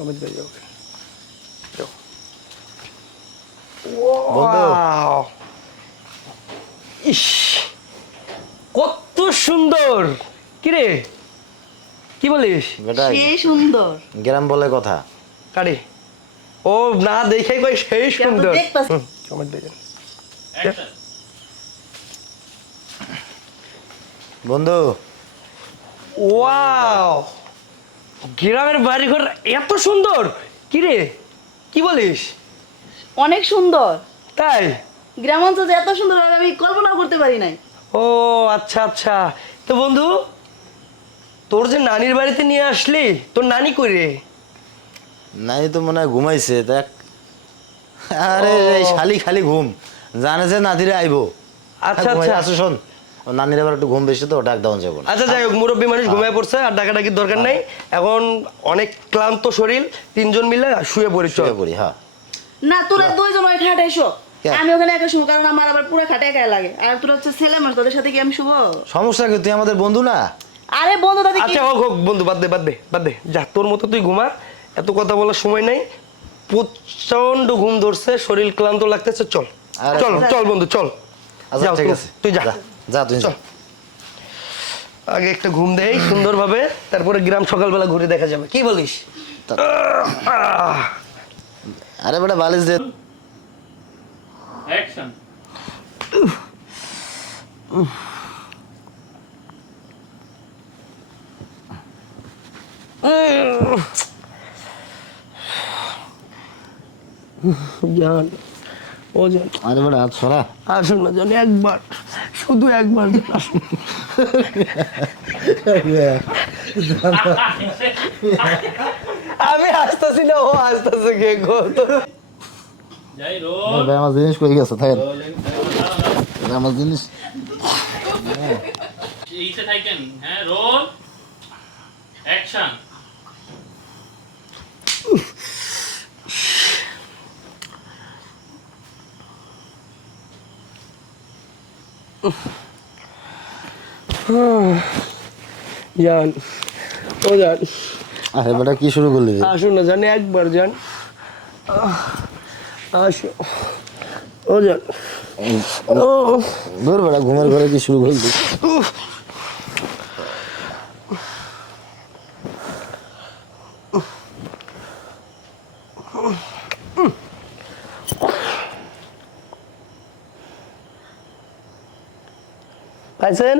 অমিত ভাই যাও যাও। বন্ধু Wow! ইস কত সুন্দর কিরে কি বলিস বেটা সেই সুন্দর। গ্রাম বলে কথা। কারে ও না দেখে কই সেই কেউ তো সুন্দর দেখতাছে। অমিত ভাই যান। বন্ধু ওয়াও গ্রামের বাড়িঘর এত সুন্দর কিরে কি বলিস অনেক সুন্দর। তাই গ্রাম অঞ্চল এত সুন্দর হবে আমি কল্পনা করতে পারি নাই। ও আচ্ছা আচ্ছা তো বন্ধু তোর যে নানির বাড়িতে নিয়ে আসলি তোর নানি কই রে নাই তো মনে হয় ঘুমাইছে দেখ। আরে এই শালি খালি ঘুম জানে যে নাতিরে আইবো। আচ্ছা ঘুমাই আচ্ছা আসো শোন ও নানির আবার একটু ঘুম বেশি তো ডাক দেওয়া যাবো না। আচ্ছা যাই হোক মুরব্বী মানুষ ঘুমায় পড়ছে আর ডাকাডাকির দরকার নাই এখন অনেক ক্লান্ত শরীর তিনজন মিলে শুয়ে পড়ি চল শুয়ে পড়ি হ্যাঁ। না তোরা দুইজন ওই খাটে এসো, কে? আমি ওখানে একা শুবো কারণ আমার আবার পুরো খাটে একা লাগে। আর তোরা হচ্ছে ছেলে মানুষ, তোদের সাথে কি আমি শুবো? সমস্যা কি তুই আমাদের বন্ধু না? আরে বন্ধু দাদি কি আচ্ছা হোক হোক বন্ধু বাদ দে বাদ দে বাদ দে যা তোর মতো তুই ঘুমা এত কথা বলার সময় নাই প্রচন্ড ঘুম ধরছে শরীর ক্লান্ত লাগতেছে চল আরে চল চল বন্ধু চল আচ্ছা যাও, ঠিক তুই- আছে তুই যা যা তুই যা। চল আগে একটা ঘুম দেই সুন্দরভাবে তারপরে গ্রাম সকালবেলা ঘুরে দেখা যাবে কি বলিস আহ, আরে বেটা বালিশ দে। অ্যাকশন। জান ও জান আরে বেটা হাত সরা। আসুন না জানি একবার শুধু একবার জান, আসুন। আমি হাসতেছি না ও হাসতেছে কে গো তো যাই রোল। ভাই আমার জিনিস কই গেছে থাকেন রোলিং। আমার জিনিস এইটা থাকেন। হ্যাঁ রোল। অ্যাকশন। জান ও জান আরে বেটা কি শুরু করলি রে? আসুন না জানি একবার জান আসো ও জান ও ধর বেটা ঘুমের ঘরে কি শুরু করলি? পাইছেন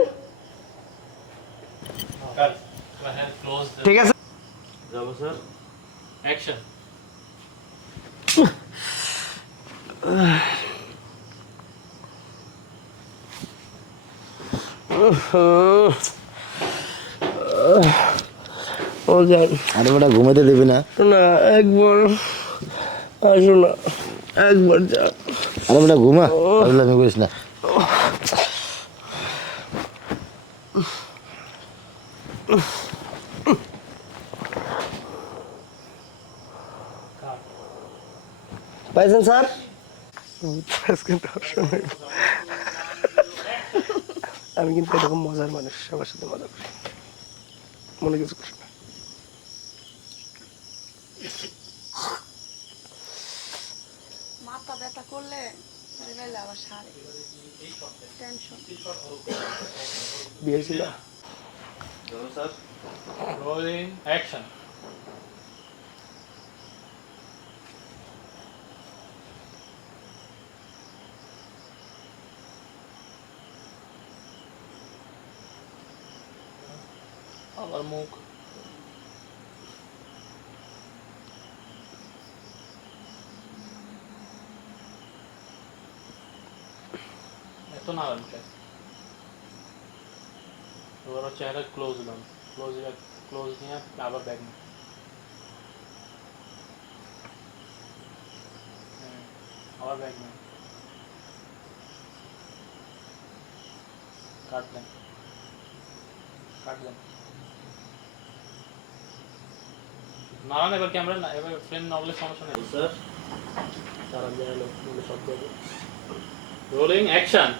কাট। Go ahead, close the. ঠিক আছে যাবো স্যার। অ্যাকশন। ও জান আরে বেটা ঘুমাইতে দিবি না? না একবার আসো না একবার যান আরে বেটা ঘুমা আমি করিস না। পাইছেন স্যার কিন্তু অবশ্যই আমি কিন্তু এরকম মজার মানুষ সবার সাথে মজা করি মনে কিছু করিস না মাথা ব্যথা করলে আবার সারে টেনশন। বিয়ে ছিল যাবো স্যার। রোলিং। অ্যাকশন। আমার মুখ। এত নারায়ণ কে এবার চেহারা ক্লোজ দিলাম। ক্লোজ নিয়ে আবার ব্যাগ নিই। আবার ব্যাগ নিই। কাট দেন। কাট দেন। নারায়ণ এবার ক্যামেরা না এবার ফ্রেম না হলে সমস্যা নেই স্যার। তারা গেলো সব দেবে। Rolling action.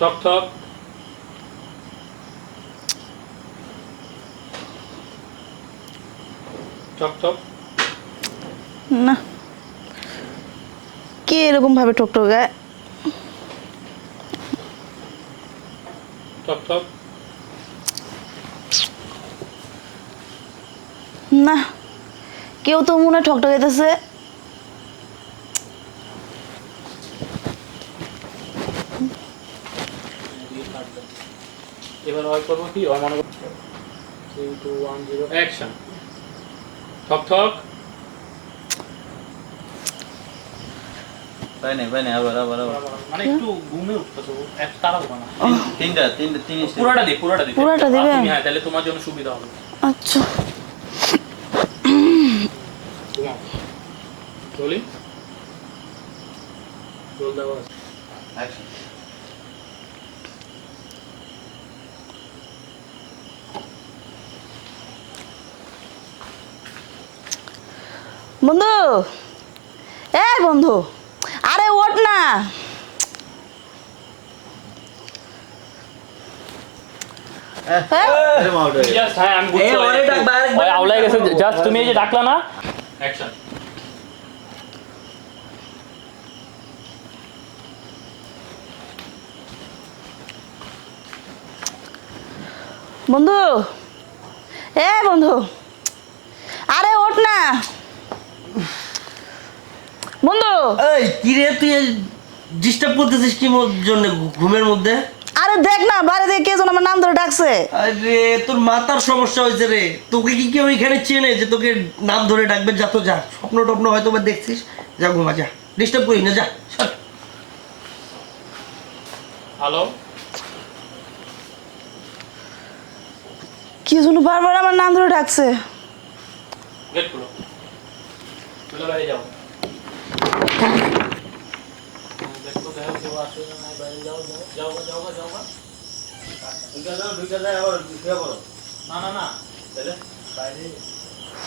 টক টক। টক টক না, কে এরকম ভাবে ঠকঠকায়? টক টক না, কেউ তো মনে হয় ঠকঠকাইতেছে। এবার হয় করবো কি হয় মনে করো 3 2 1 0 অ্যাকশন ঠক ঠক পাই নাই আবার মানে একটু ঘুমে উঠতেছো এক তারা হবে না তিনটা পুরোটা দিই পুরোটা দিবেন? তুমি হ্যাঁ তাহলে তোমার জন্য সুবিধা হবে আচ্ছা, ঘুমাও রোলিং রোল দাও অ্যাকশন বন্ধু, এ বন্ধু, আরে ওঠ না। জাস্ট হ্যাঁ আমি বুঝতে এই ওরে পারছি ডাকবা, আরেকবার ভাই আউলাই গেছে জাস্ট তুমি এই যে ডাকলা না অ্যাকশন বন্ধু, এ বন্ধু, আরে ওঠ না বন্ধু। এই কি রে, তুই ডিস্টার্ব করতেছিস কি জন্য ঘুমের মধ্যে? আরে দেখ না, বাইরে থেকে কে যেন আমার নাম ধরে ডাকছে। আরে তোর মাথার সমস্যা হয়েছে রে, তোকে কি কেউ এখানে চেনে যে তোকে নাম ধরে ডাকবে? যা তো যা, স্বপ্ন টপ্ন হয়তো বা দেখছিস, যা ঘুমা, যা, ডিস্টার্ব করিস না, যা সর। হ্যালো কি যেন বারবার আমার নাম ধরে ডাকছে। গেট খুলো চলো বাইরে যাও দেখো দেখো কেউ আসে না নাই বাইরে যাও না তাহলে বাইরে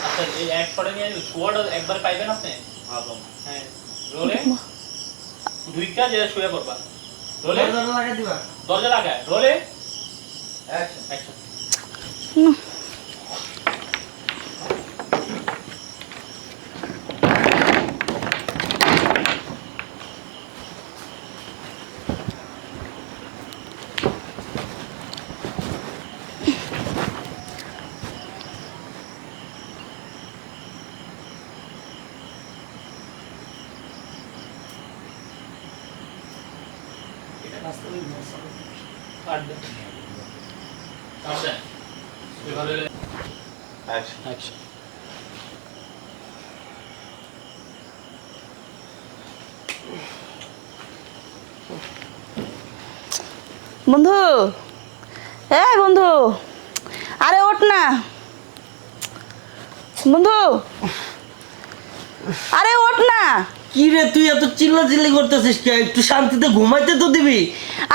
আচ্ছা এই এক পড়ে নিয়ে শোয়াটা একবার পাইবেন আপনি হ্যাঁ রোলে দুইটা যে শুয়ে পড়বা রোলে লাগাই দিবা। দরজা লাগায় রোলে অ্যাকশন অ্যাকশন বন্ধু, এ বন্ধু, আরে ওঠ না বন্ধু, আরে ওঠ না। কি রে, তুই এত চিল্লাচিল্লি করতেছিস কে? একটু শান্তিতে ঘুমাইতে তো দিবি।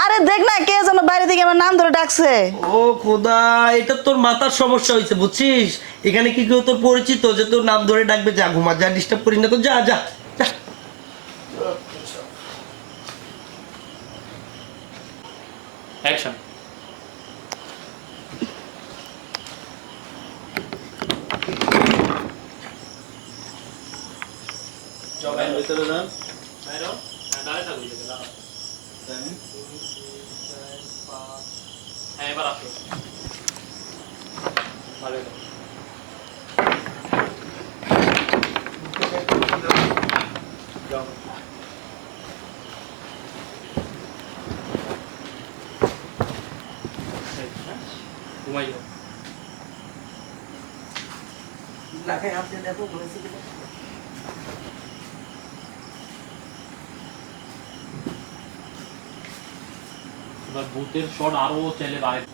আরে দেখ না, কে যেন বাইরে থেকে আমার নাম ধরে ডাকছে। ও খোদা, এটা তোর মাথার সমস্যা হয়েছে বুঝছিস? এখানে কি কেউ তোর পরিচিত যে তোর নাম ধরে ডাকবে? যা ঘুমা, যা, ডিস্টার্ব করিস না তো, যা যা যা। অ্যাকশন যাও বাইরে ভিতরে যান বাইরে হ্যাঁ দাঁড়ায় থাকো এই জায়গায় হ্যাঁ এবার আসো ভালো যাও ঘুমাই যাও লাগাই হাত দিয়ে দেখো ঘুমাইছে কিনা। এবার ভূতের শট আরো চাইলে বাইরে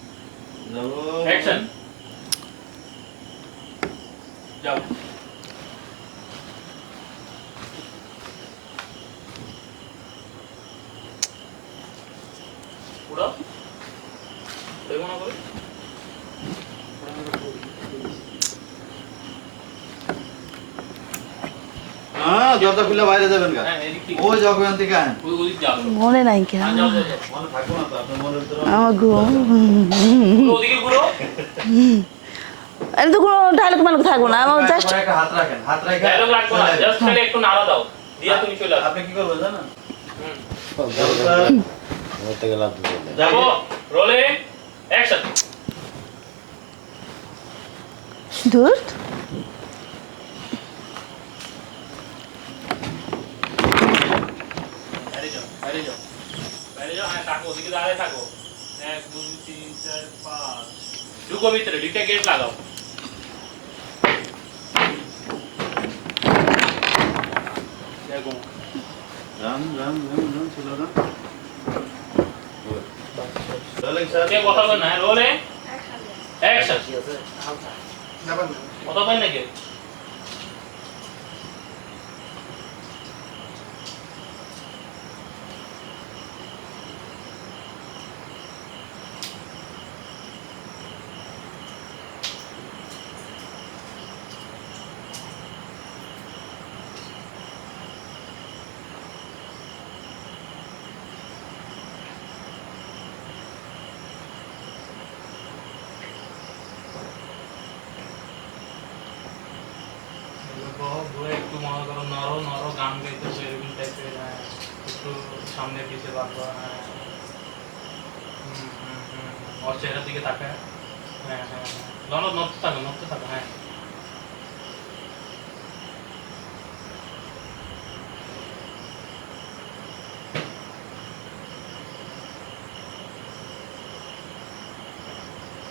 যাবো অ্যাকশন যাও পুরো দেখো না করে হ্যাঁ দরজা খুলে বাইরে যাবেন গা হ্যাঁ এদিক থেকে ওই যখন থেকে আন ওদিক যাও মনে নাই কেন হ্যাঁ যাও যাও যাও। মনে থাকবো না তো আপনার মনের ভিতরে আমার ঘুম। পুরো ওদিকে ঘুরো আমি তো কোনো ডায়লগ মালক থাকবো না আমার জাস্ট একটা হাত রাখেন, হাত রাখেন। ডায়লগ রাখবো না, জাস্ট খালি একটু নাড়া দাও, দিয়া তুমি চলে আসো। আপনি কি করবেন জানেন? হুম। ধরতে গেলে আপনি বললেন। যাবো, রোলিং, অ্যাকশন। দূর বাইরে যাও, বাইরে যাও, বাইরে যাও, হ্যাঁ থাকো, ওদিকে দাঁড়িয়ে থাকো। 1 2 3 4 5 ঢুকো ভিতরে, ঢুকে গেট লাগাও। দেখো, রান ছিল না। কে কথা বলে না, রোলিং, অ্যাকশন। কথা বলে না কেউ? একটু মনে করো নরো নরো গান গাইতেছে এরকম টাইপের, হ্যাঁ একটু সামনে পিছিয়ে বাঁধবো, হ্যাঁ ওর চেহারার দিকে তাকায়, হ্যাঁ হ্যাঁ হ্যাঁ নড়তে থাকো, হ্যাঁ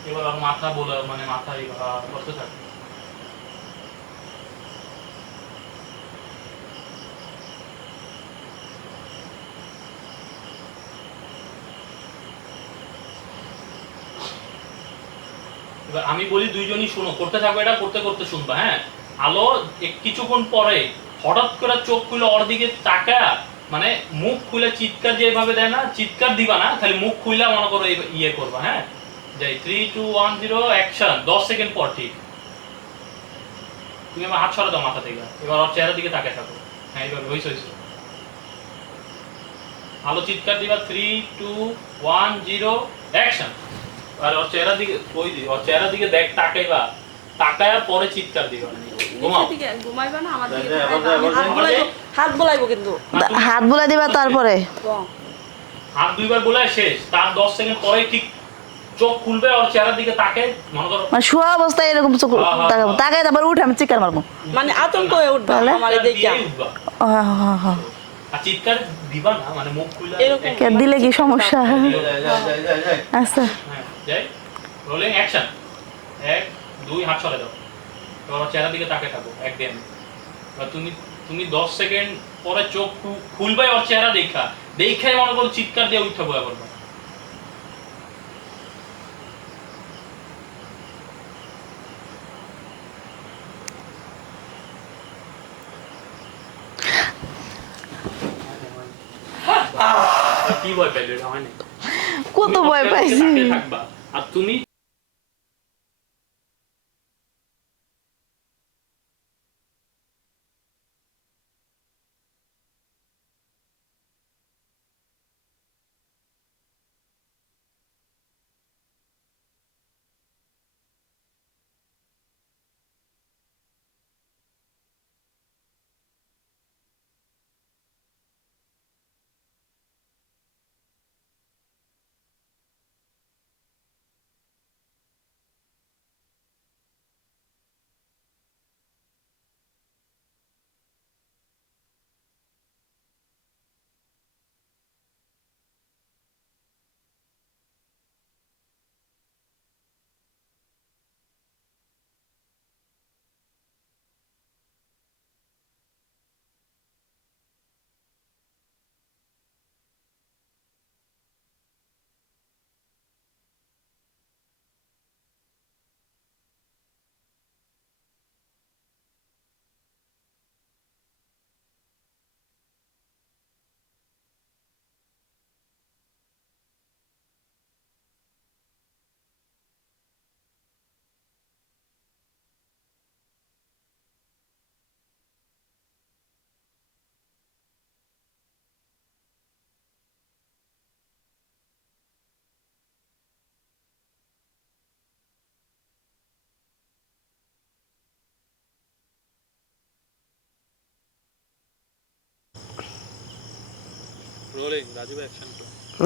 এবার ওর মাথা বলে মানে মাথা করতে থাকে। এবার আমি বলি দুইজনই শুনো, করতে থাকো, এটা করতে করতে শুনবা, হ্যাঁ আলো কিছুক্ষণ পরে হঠাৎ করে চোখ খুলে ওর দিকে তাকা, মানে মুখ খুলে চিৎকার যেভাবে দেয় না, চিৎকার দিবা না, খালি মুখ খুলে মনে করো ইয়ে করবা, হ্যাঁ যাই 3 2 1 0 অ্যাকশন। 10 সেকেন্ড পর ঠিক তুমি আমার হাত সরা দাও মাথা থেকে, এবার ওর চেহারার দিকে তাকায় থাকো, হ্যাঁ এবার হইছে আলো চিৎকার দিবা 3 2 1 0 অ্যাকশন। আর ওর চেহারার দিকে ওর চেহারার দিকে দেখ, তাকাইবা, তাকায়ার পরে চিৎকার দিবা, ঘুমাও। ঘুমাইবা না আমার দিকে আমাদের হাত বলাইবো কিন্তু হাত বলাই দিবা তারপরে হাত দুইবার বলে শেষ, তার 10 সেকেন্ড পরে ঠিক চোখ খুলবে, ওর চেহারার দিকে তাকায়, মনে করো মানে শোয়া অবস্থায় এরকম চোখ তাকাবো, তাকাই তারপর উঠে আমি চিৎকার মারবো। মানে আতঙ্ক হয়ে উঠবে আমার চিৎকার দেখে দিয়েই উঠবা। হ্যাঁ আর চিৎকার দিবা না, মানে মুখ খুলে এরকম। কে দিলে কি সমস্যা? আচ্ছা হ্যাঁ যাই, রোলিং অ্যাকশন। 1 2 হাত সরে দাও, ওর চেহারার দিকে তাকিয়ে থাকো একদম। আর তুমি 10 সেকেন্ড পরে চোখ খুলবে, ওর চেহারা দেখাই মনে করো চিৎকার দিয়ে উঠে বয়া করবা। কি ভয় পাইলে, এটা হয় না, কত ভয় পাইছি। থাকবা আর তুমি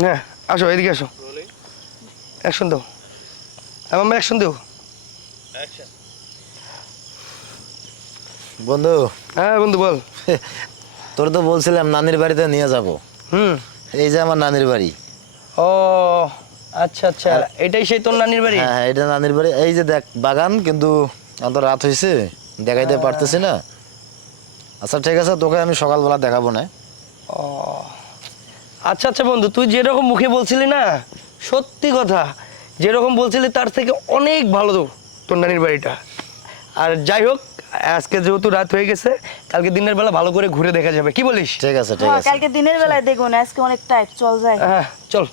হ্যাঁ আসো এদিকে আসো, অ্যাকশন দাও, আমার অ্যাকশন দাও। বন্ধু হ্যাঁ বন্ধু বল। তোর তো বলছিলাম নানির বাড়িতে নিয়ে যাব। হুম। এই যে আমার নানির বাড়ি। ও আচ্ছা আচ্ছা, এটাই সেই তোর নানির বাড়ি? হ্যাঁ হ্যাঁ, এটা নানির বাড়ি। এই যে দেখ বাগান, কিন্তু এত রাত হয়েছে দেখাইতে পারতেছি না। আচ্ছা ঠিক আছে, তোকে আমি সকালবেলা দেখাবো না। ও আচ্ছা আচ্ছা বন্ধু, তুই যেরকম মুখে বলছিলি না, সত্যি কথা যেরকম বলছিলি তার থেকে অনেক ভালো তোর নানির বাড়িটা। আর যাই হোক, আজকে যেহেতু রাত হয়ে গেছে, কালকে দিনের বেলা ভালো করে ঘুরে দেখা যাবে, কি বলিস? ঠিক আছে ঠিক হ্যাঁ আছে। কালকে দিনের বেলায় দেখবো না, আজকে অনেক টাইট, চল যাই। হ্যাঁ চল।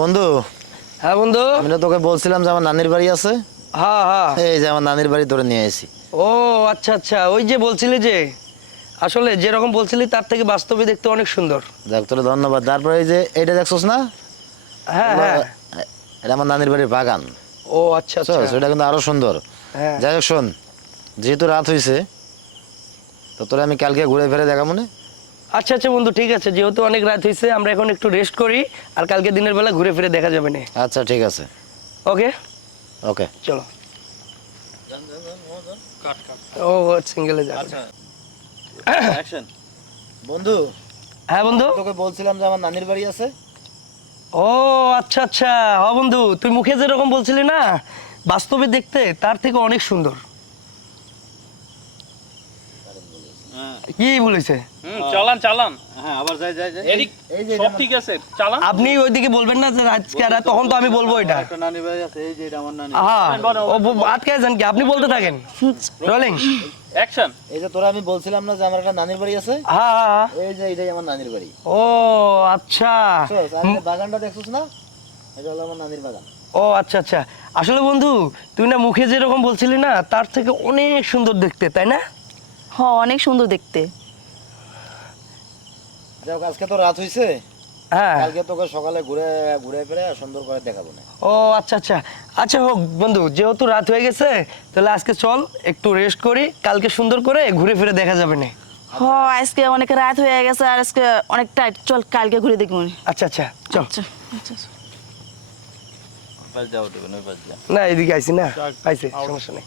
বন্ধু, হ্যাঁ বন্ধু। আমি না তোকে বলছিলাম যে আমার নানির বাড়ি আছে। হ্যাঁ হ্যাঁ। এই যে আমার নানির বাড়ি ধরে নিয়ে এসেছি। ও আচ্ছা আচ্ছা, ওই যে বলছিলি যে, আসলে যেরকম বলছিলি তার থেকে বাস্তবে দেখতে অনেক সুন্দর। যাক তোর ধন্যবাদ। তারপরে এই যে এইটা দেখছোস না, হ্যাঁ হ্যাঁ। এটা আমার নানির বাড়ির বাগান। ও আচ্ছা আচ্ছা। সেটা কিন্তু আরো সুন্দর। হ্যাঁ। যাই হোক শোন, যেহেতু রাত হয়েছে তো তোরা আমি কালকে ঘুরে ফিরে দেখাবো না। আচ্ছা আচ্ছা বন্ধু, ঠিক আছে, যেহেতু অনেক রাত হয়েছে আমরা এখন একটু রেস্ট করি, আর কালকে দিনের বেলা ঘুরে ফিরে দেখা যাবে না। আচ্ছা ঠিক আছে, ওকে ওকে। চলো। ও সিঙ্গেলে যাবে। বন্ধু, হ্যাঁ বন্ধু। তোকে বলছিলাম যে আমার নানির বাড়ি আছে। ও আচ্ছা আচ্ছা, হ্যাঁ বন্ধু, তুই মুখে যেরকম বলছিলি না, বাস্তবে দেখতে তার থেকে অনেক সুন্দর। কি বলেছে? চালান চালান, হ্যাঁ আবার যাই যাই যাই। এদিক এই যে সব ঠিক আছে, চালান। আপনি ওইদিকে বলবেন না যে আজকে আর তখন তো আমি বলবো এটা। একটা নানির বাড়ি আছে, এই যে এটা আমার নানি। হ্যাঁ ও আটকে যান কি, আপনি বলতে থাকেন। রোলিং। অ্যাকশন। এই যে তোরা আমি বলছিলাম না যে আমার একটা নানির বাড়ি আছে। হ্যাঁ হ্যাঁ হ্যাঁ। এই যে এটাই আমার নানির বাড়ি। ও আচ্ছা। বুঝছস? আর এই যে বাগানটা দেখছিস না, এটা হলো আমার নানির বাগান। ও আচ্ছা আচ্ছা, আসলে বন্ধু তুই না মুখে যেরকম বলছিলি না তার থেকে অনেক সুন্দর দেখতে, তাই না? হ্যাঁ অনেক সুন্দর দেখতে। যাই হোক, আজকে তো রাত হয়েছে, হ্যাঁ। কালকে তোকে সকালে ঘুরে ঘুরে ফিরে সুন্দর করে দেখাবো না। ও আচ্ছা আচ্ছা। আচ্ছা হোক বন্ধু, যেহেতু রাত হয়ে গেছে তাহলে আজকে চল একটু রেস্ট করি, কালকে সুন্দর করে ঘুরে ফিরে দেখা যাবে না। হ্যাঁ আজকে অনেক রাত হয়ে গেছে, আর আজকে অনেক টাইট, চল কালকে ঘুরে দেখবো। আচ্ছা আচ্ছা চল। আচ্ছা আচ্ছা। না এদিকে আইসি না, পাইছে, সমস্যা নেই।